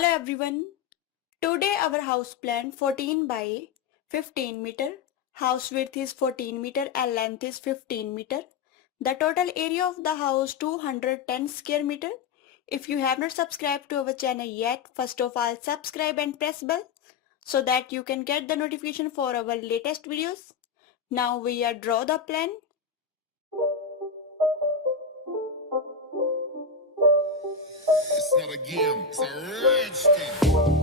Hello everyone. Today our house plan 14 by 15 meter. House width is 14 meter and length is 15 meter. The total area of the house 210 square meter. If you have not subscribed to our channel yet, first of all subscribe and press bell so that you can get the notification for our latest videos. Now we are draw the plan. It's not a game, it's a rich thing.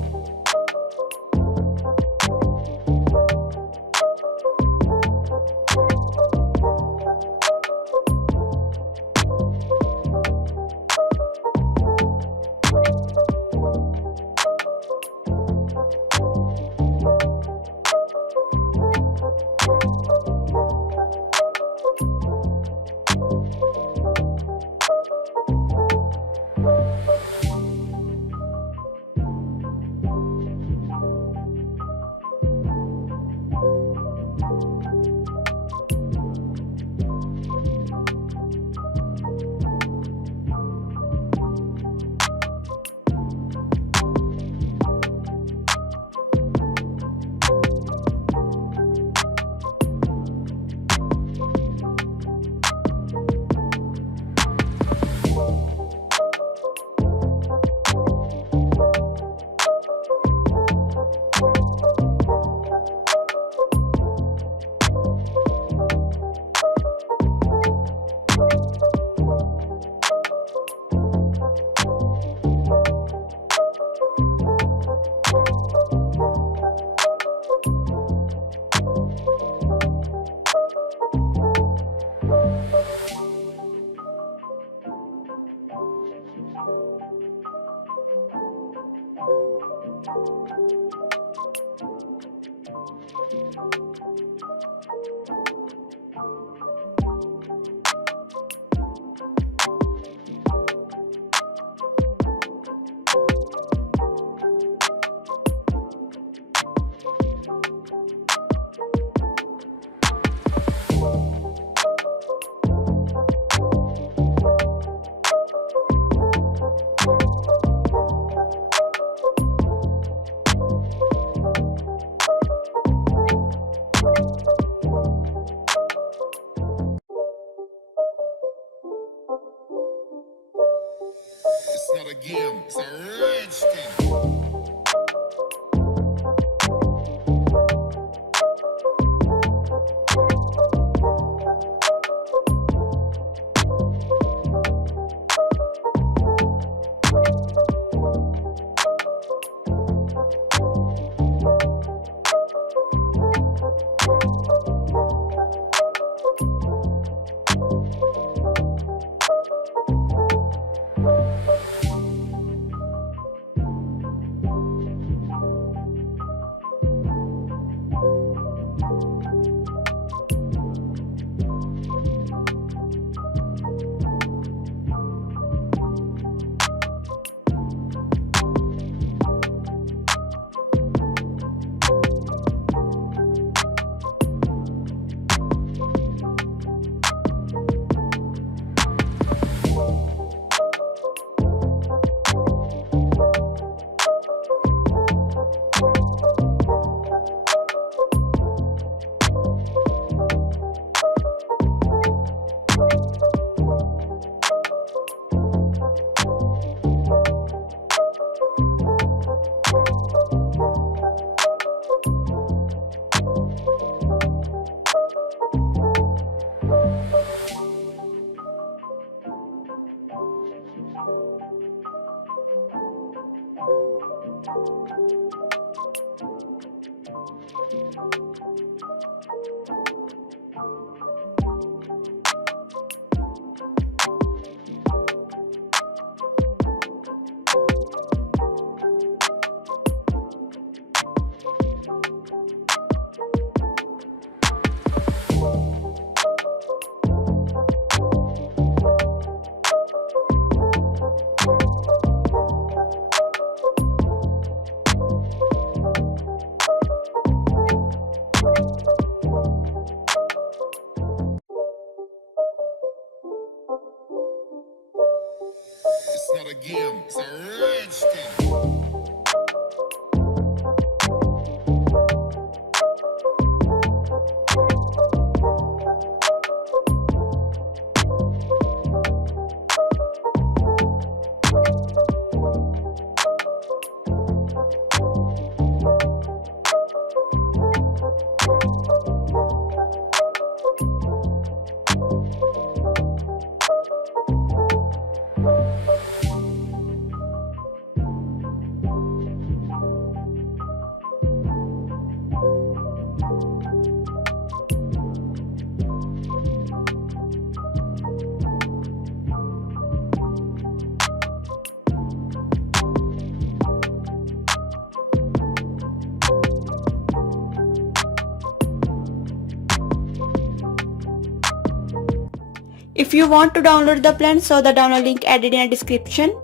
If you want to download the plan, so the download link added in a description.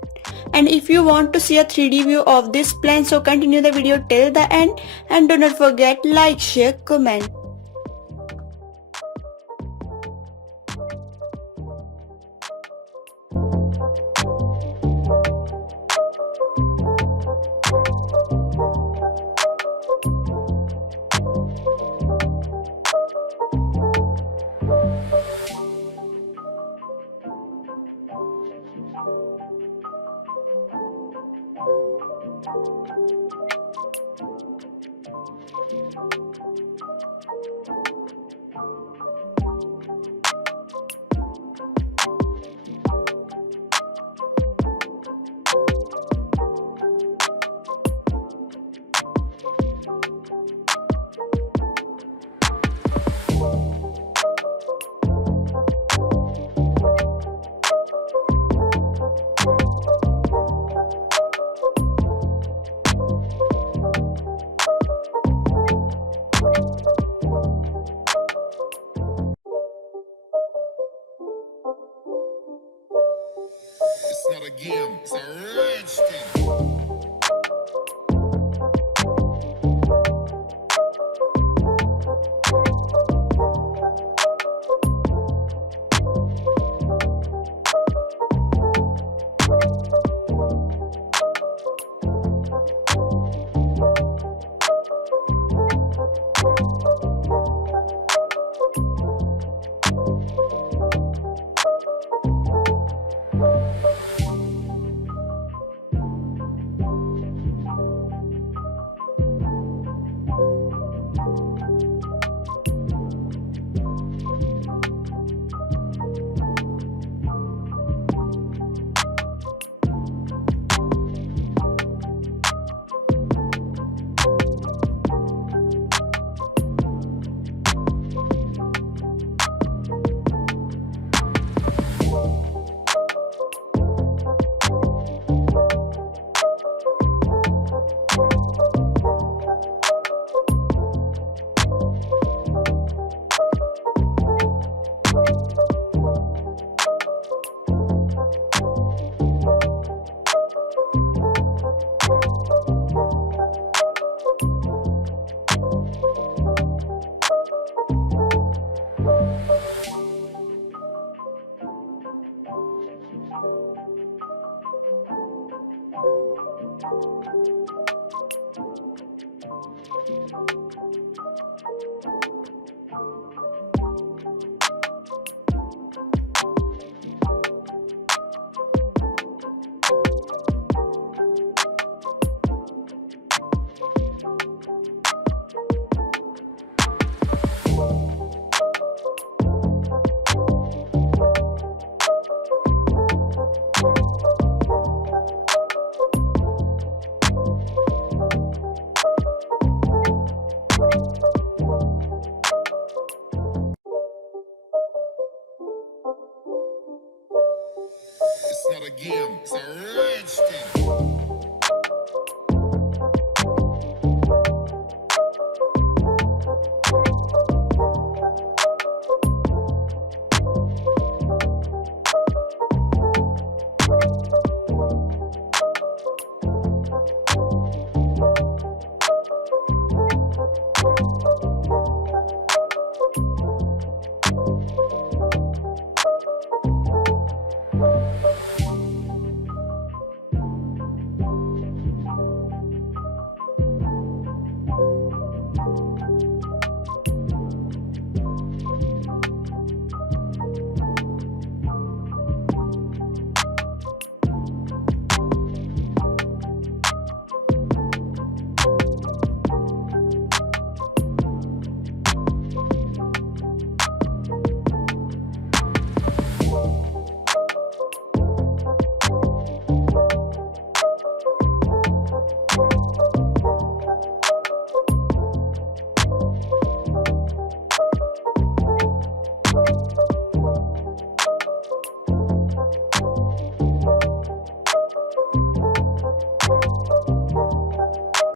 And if you want to see a 3D view of this plan, so continue the video till the end and do not forget like, share, comment.